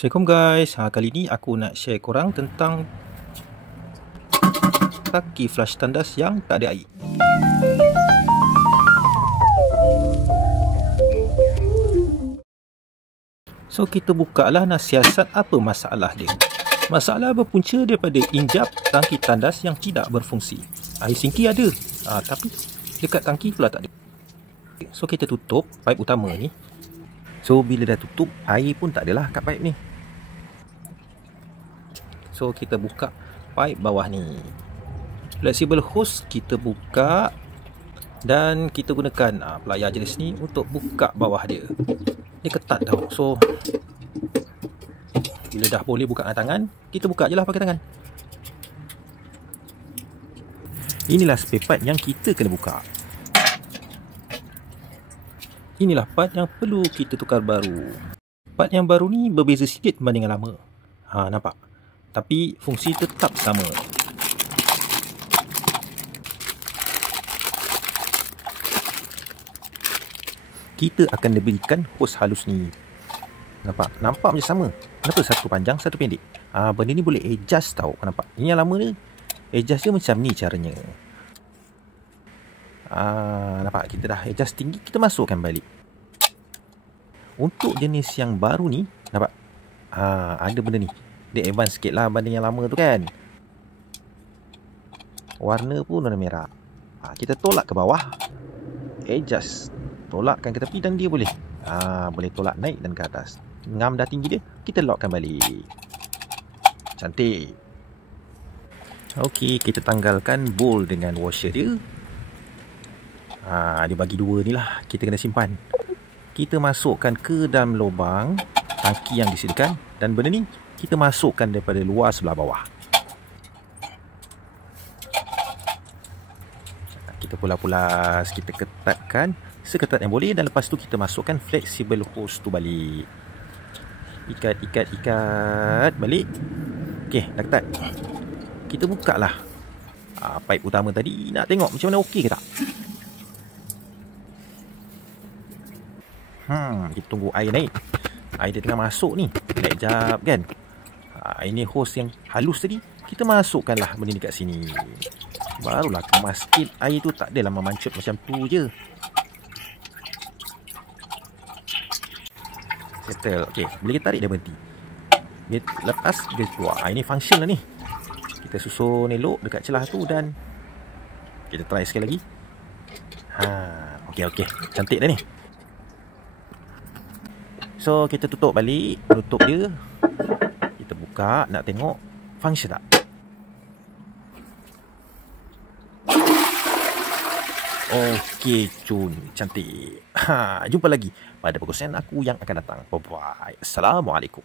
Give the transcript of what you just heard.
Assalamualaikum guys. Kali ni aku nak share korang tentang tangki flush tandas yang tak ada air. So kita bukalah nak siasat apa masalah dia. Masalah berpunca daripada injap tangki tandas yang tidak berfungsi. Air sinki ada, tapi dekat tangki pula tak ada. So kita tutup pipe utama ni. So bila dah tutup, air pun tak adalah kat pipe ni. So kita buka pipe bawah ni. Flexible hose kita buka dan kita gunakan pelayar jenis ni untuk buka bawah dia. Dia ketat tau. So bila dah boleh buka dengan tangan, kita buka je lah pakai tangan. Inilah spare part yang kita kena buka. Inilah part yang perlu kita tukar baru. Part yang baru ni berbeza sikit berbanding yang lama. Nampak? Tapi fungsi tetap sama. Kita akan berikan hos halus ni. Nampak? Nampak macam sama. Kenapa satu panjang, satu pendek? Benda ni boleh adjust tau. Nampak? Ini yang lama ni, adjust dia macam ni caranya. Nampak? Kita dah adjust tinggi, kita masukkan balik. Untuk jenis yang baru ni, nampak? Ada benda ni. Dia advance sikit lah banding yang lama tu kan. Warna pun warna merah. Kita tolak ke bawah, adjust. Tolakkan ke tepi dan dia boleh boleh tolak naik dan ke atas. Ngam dah tinggi dia, kita lockkan balik. Cantik. Okey, kita tanggalkan bowl dengan washer dia. Dia bagi dua ni lah, kita kena simpan. Kita masukkan ke dalam lubang tangki yang disediakan. Dan benda ni kita masukkan daripada luar sebelah bawah. Kita pulas-pulas, kita ketatkan seketat yang boleh. Dan lepas tu kita masukkan flexible hose tu balik. Ikat balik. Okey, dah ketat. Kita buka lah pipe utama tadi. Nak tengok macam mana, okey ke tak? Kita tunggu air naik. Air dia tengah masuk ni. Naik jap kan. Ini hose yang halus tadi, kita masukkanlah benda ni kat sini. Barulah kemas sikit. Air tu tak adalah memancut macam tu je. Settle. Okey, bila kita tarik dia berhenti. Dia lepas dia keluar. Ini function lah ni. Kita susun elok dekat celah tu dan kita try sekali lagi. Okey. Cantik dah ni. So kita tutup balik, tutup dia. Kita buka, nak tengok function tak. Okey, cun, cantik. Jumpa lagi pada perkongsian aku yang akan datang. Bye bye. Assalamualaikum.